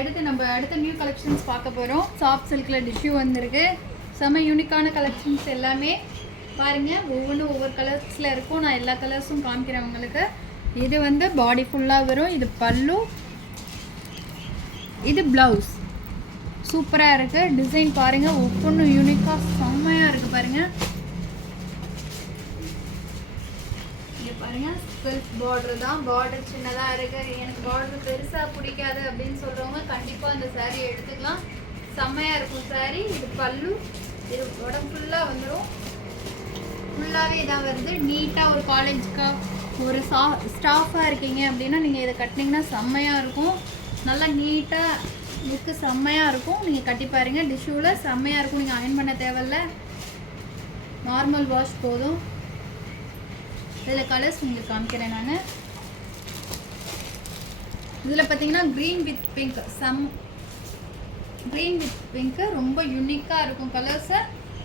அடுத்து நம்ம அடுத்த நியூ கலெக்ஷன்ஸ் பார்க்க போகிறோம். சாஃப்ட் சில்கில் டிஷ்யூ வந்திருக்கு. செம்ம யூனிக்கான கலெக்ஷன்ஸ் எல்லாமே பாருங்கள். ஒவ்வொன்றும் ஒவ்வொரு கலர்ஸில் இருக்கும். நான் எல்லா கலர்ஸும் காமிக்கிறேன் உங்களுக்கு. இது வந்து பாடி ஃபுல்லாக வரும். இது பல்லு, இது ப்ளவுஸ். சூப்பராக இருக்குது. டிசைன் பாருங்கள், ஒவ்வொன்றும் யூனிக்காக செம்மையாக இருக்குது பாருங்கள். பாருங்கள், செல்ஃப் பார்டர் தான். பார்டர் சின்னதாக இருக்குது. எனக்கு பார்டர் பெருசாக பிடிக்காது அப்படின்னு சொல்கிறவங்க கண்டிப்பாக இந்த சாரீ எடுத்துக்கலாம். செம்மையாக இருக்கும் சாரீ. இது பல்லு, இது உடம்பு ஃபுல்லாக வந்துடும். ஃபுல்லாகவே இதாக வருது. நீட்டாக ஒரு காலேஜுக்கு ஒரு ஸ்டாஃபாக இருக்கீங்க அப்படின்னா நீங்கள் இதை கட்டினீங்கன்னா செம்மையாக இருக்கும். நல்லா நீட்டாக லுக்கு செம்மையாக இருக்கும். நீங்கள் கட்டி பாருங்கள். டிஷ்யூவில் செம்மையாக இருக்கும். நீங்கள் அயன் பண்ண தேவையில்ல, நார்மல் வாஷ் போதும். இதில் கலர்ஸ் உங்களுக்கு காமிக்கிறேன் நான். இதில் பார்த்தீங்கன்னா green with pink, green with pink ரொம்ப யூனிக்காக இருக்கும் கலர்ஸை.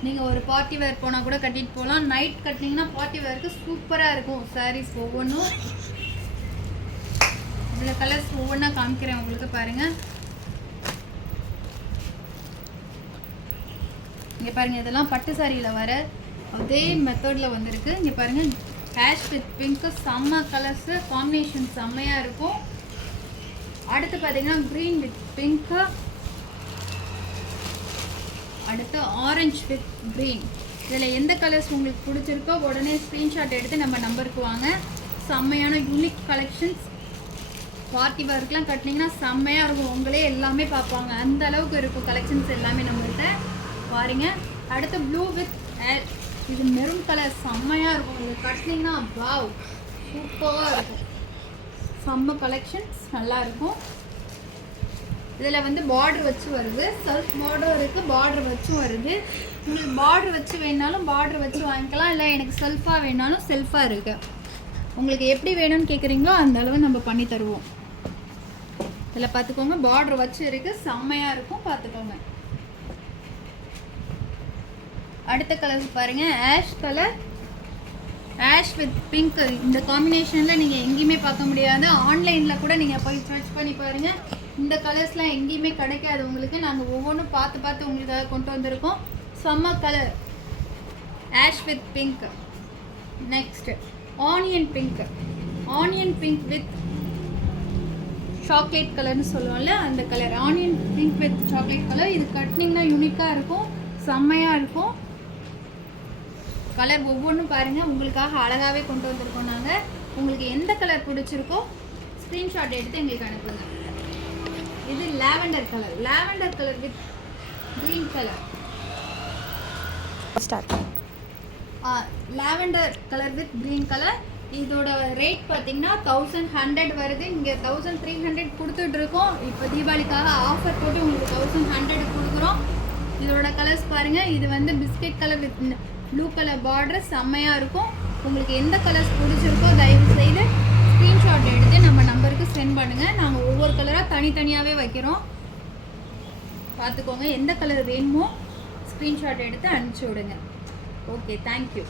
நீங்கள் ஒரு பார்ட்டி வேர் போனால் கூட கட்டிட்டு போகலாம். நைட் கட்டினீங்கன்னா பார்ட்டி வேருக்கு சூப்பராக இருக்கும் சாரீஸ் ஒவ்வொன்றும். இதில் கலர்ஸ் ஒவ்வொன்றா காமிக்கிறேன் உங்களுக்கு பாருங்கள். இங்கே பாருங்கள், இதெல்லாம் பட்டு சாரியில் வர அதே மெத்தடில் வந்திருக்கு. இங்கே பாருங்கள், ஆஷ் வித் பிங்க்கு செம்ம கலர்ஸு காம்பினேஷன் செம்மையாக இருக்கும். அடுத்து பார்த்தீங்கன்னா க்ரீன் வித் பிங்க்கு, அடுத்து ஆரஞ்சு வித் க்ரீன். இதில் எந்த கலர்ஸ் உங்களுக்கு பிடிச்சிருக்கோ உடனே ஸ்க்ரீன்ஷாட் எடுத்து நம்ம நம்பருக்கு வாங்க. செம்மையான யூனிக் கலெக்ஷன்ஸ். பார்ட்டி ஒர்க்லாம் கட்டினீங்கன்னா செம்மையாக இருக்கும். உங்களே எல்லாமே பார்ப்பாங்க, அந்த அளவுக்கு இருக்கும் கலெக்ஷன்ஸ் எல்லாமே நம்மள்கிட்ட பாருங்க. அடுத்து ப்ளூ வித் இது மெரூன் கலர் செம்மையாக இருக்கும். இது கட்டினீங்கன்னா வாவ் சூப்பராக இருக்கும். செம்ம கலெக்ஷன்ஸ் நல்லாயிருக்கும். இதில் வந்து பார்டர் வச்சு வருது. செல்ஃப் பார்டர் இருக்குது, பார்டர் வச்சும் வருது. உங்களுக்கு பார்டர் வச்சு வேணாலும் பார்டர் வச்சு வாங்கிக்கலாம், இல்லை எனக்கு செல்ஃபாக வேணாலும் செல்ஃபாக இருக்குது. உங்களுக்கு எப்படி வேணும்னு கேட்குறீங்களோ அந்த அளவு நம்ம பண்ணி தருவோம். இதில் பார்த்துக்கோங்க, பார்டர் வச்சு இருக்குது, செம்மையாக இருக்கும், பார்த்துக்கோங்க. அடுத்த கலர்ஸ் பாருங்கள், ash colour, ash with pink. இந்த காம்பினேஷனில் நீங்கள் எங்கேயுமே பார்க்க முடியாது. ஆன்லைனில் கூட நீங்கள் போய் சர்ச் பண்ணி பாருங்கள். இந்த கலர்ஸ்லாம் எங்கேயுமே கிடைக்காது உங்களுக்கு. நாங்கள் ஒவ்வொன்றும் பார்த்து பார்த்து உங்களுக்காக கொண்டு வந்திருக்கோம். செம்ம colour ash with pink. Next onion pink, onion pink with chocolate கலர்னு சொல்லுவோம்ல அந்த colour. Onion pink with chocolate colour. இது கட்டினீங்கன்னா யூனிக்காக இருக்கும், செம்மையாக இருக்கும். கலர் ஒவ்வொன்றும் பாருங்கள், உங்களுக்காக அழகாகவே கொண்டு வந்திருக்கோம் நாங்கள். உங்களுக்கு எந்த கலர் பிடிச்சிருக்கோ ஸ்க்ரீன்ஷாட் எடுத்து எங்களுக்கு அனுப்புங்க. இது lavender colour, lavender colour with green colour. Lavender colour with green colour. இதோட ரேட் பார்த்தீங்கன்னா 1100 வருது. இங்கே 1300 கொடுத்துட்ருக்கோம். இப்போ தீபாவளிக்காக ஆஃபர் போட்டு உங்களுக்கு 1100 கொடுக்குறோம். இதோட கலர்ஸ் பாருங்கள். இது வந்து biscuit colour with blue colour border செம்மையாக இருக்கும். உங்களுக்கு எந்த கலர்ஸ் பிடிச்சிருக்கோ தயவு செய்து ஸ்க்ரீன்ஷாட் எடுத்து நம்ம நம்பருக்கு சென்ட் பண்ணுங்கள். நாங்கள் ஒவ்வொரு கலராக தனித்தனியாகவே வைக்கிறோம், பார்த்துக்கோங்க. எந்த கலர் வேணுமோ ஸ்க்ரீன்ஷாட் எடுத்து அனுப்பிச்சி விடுங்க. Okay, thank you.